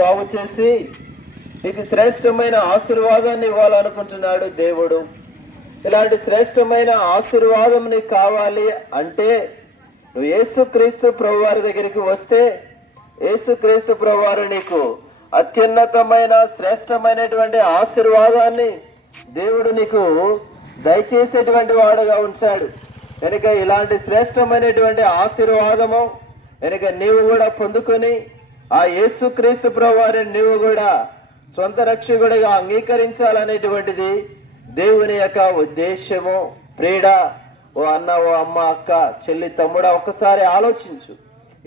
బాగు చేసి నీకు శ్రేష్టమైన ఆశీర్వాదాన్ని ఇవ్వాలనుకుంటున్నాడు దేవుడు. ఇలాంటి శ్రేష్టమైన ఆశీర్వాదం నీకు కావాలి అంటే నువ్వు యేసుక్రీస్తు ప్రభువారి దగ్గరికి వస్తే యేసుక్రీస్తు ప్రభువారు నీకు అత్యున్నతమైన శ్రేష్టమైనటువంటి ఆశీర్వాదాన్ని దేవుడు నీకు దయచేసేటువంటి వాడుగా ఉంచాడు. కనుక ఇలాంటి శ్రేష్టమైనటువంటి ఆశీర్వాదము కనుక నీవు కూడా పొందుకొని ఆ యేసుక్రీస్తు ప్రభువారిని నీవు కూడా సొంత రక్షకుడిగా అంగీకరించాలనేటువంటిది దేవుని యొక్క ఉద్దేశము. ప్రియుడ, ఓ అన్న, ఓ అమ్మ, అక్క, చెల్లి, తమ్ముడా, ఒక్కసారి ఆలోచించు.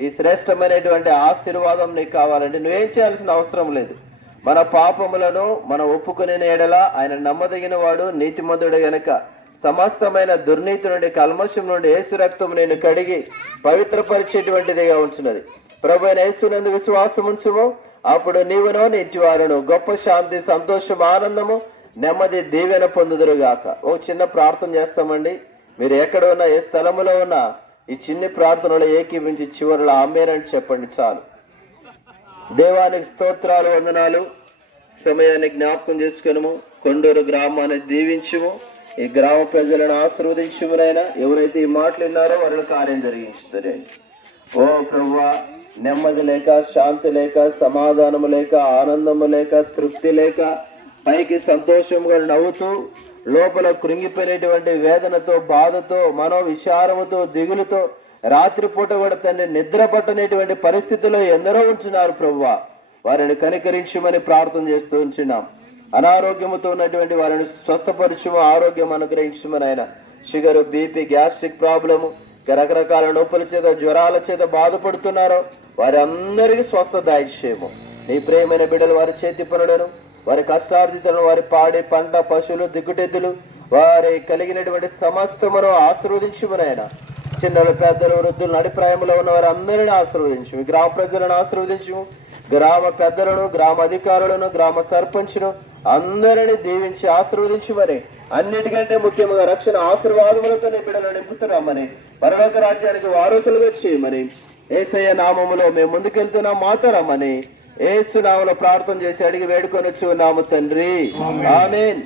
ఈ శ్రేష్టమైనటువంటి ఆశీర్వాదం నీకు కావాలంటే నువ్వేం చేయాల్సిన అవసరం లేదు. మన పాపములను మనం ఒప్పుకునే ఎడల ఆయన నమ్మదగిన వాడు, నీతిమంతుడు గనుక సమస్తమైన దుర్నీతి నుండి, కల్మషం నుండి యేసు రక్తం నేను కడిగి పవిత్రపరిచేటువంటిదిగా ఉంచున్నది. ప్రభు అయిన యేసునందు విశ్వాసం ఉంచుము, అప్పుడు నీవును నీ ఇంటివారును గొప్ప శాంతి, సంతోషం, ఆనందము, నెమ్మది, దీవెన పొందుదురుగాక. ఓ చిన్న ప్రార్థన చేస్తామండి. మీరు ఎక్కడ ఉన్నా, ఏ స్థలములో ఉన్నా ఈ చిన్ని ప్రార్థనలో ఏకీవించి చివరిలో ఆమేన్ అని చెప్పండి చాలు. దేవానికి స్తోత్రాలు, వందనాలు. సమయాన్ని జ్ఞాపకం చేసుకునము. కొండూరు గ్రామాన్ని దీవించుము. ఈ గ్రామ ప్రజలను ఆశీర్వదించుమునైనా. ఎవరైతే ఈ మాటలు విన్నారో వారిని కార్యం జరిగించుతారు. ఓ ప్రభువా, నెమ్మది లేక, శాంతి లేక, సమాధానము లేక, ఆనందము లేక, తృప్తి లేక, పైకి సంతోషంగా నవ్వుతూ లోపల కృంగిపోయినటువంటి వేదనతో, బాధతో, మనో విచారముతో, దిగులుతో రాత్రిపూట కూడా తండ్రి నిద్ర పట్టనేటువంటి పరిస్థితుల్లో ఎందరో ఉంటున్నారు ప్రభువా. వారిని కనికరించమని ప్రార్థన చేస్తూ ఉంటున్నాం. అనారోగ్యముతో ఉన్నటువంటి వారిని స్వస్థపరచుము, ఆరోగ్యం అనుగ్రహించమని. ఆయన షుగర్, బీపీ, గ్యాస్ట్రిక్ ప్రాబ్లము, రకరకాల నొప్పుల చేత, జ్వరాల చేత బాధపడుతున్నారో వారి అందరికీ స్వస్థత దయచేయము. నీ ప్రియమైన బిడ్డలు వారి చేతి పనులను, వారి కష్టార్జితలను, వారి పాడి పంట, పశువులు, దిగుటెద్దులు, వారి కలిగినటువంటి సమస్తమును ఆశీర్వదించుమనైనా. చిన్నలు, పెద్దలు, వృద్ధులు, నడిప్రాయంలో ఉన్న వారి అందరినీ ఆశీర్వదించు. గ్రామ ప్రజలను ఆశీర్వదించు. గ్రామ పెద్దలను, గ్రామ అధికారులను, గ్రామ సర్పంచ్ను అందరినీ దీవించి ఆశీర్వదించుమని. అన్నిటికంటే ముఖ్యంగా రక్షణ ఆశీర్వాదములతో నీ బిడ్డలు నింపుతున్నామని, పరలోక రాజ్యానికి వారసులుగా చేయమని యేసయ్య నామములో మేము ముందుకెళ్తున్నాం. మాతరమని యేసు నామములో ప్రార్థన చేసి అడిగి వేడుకొని వచ్చి ఉన్నాము తండ్రి. ఆమేన్.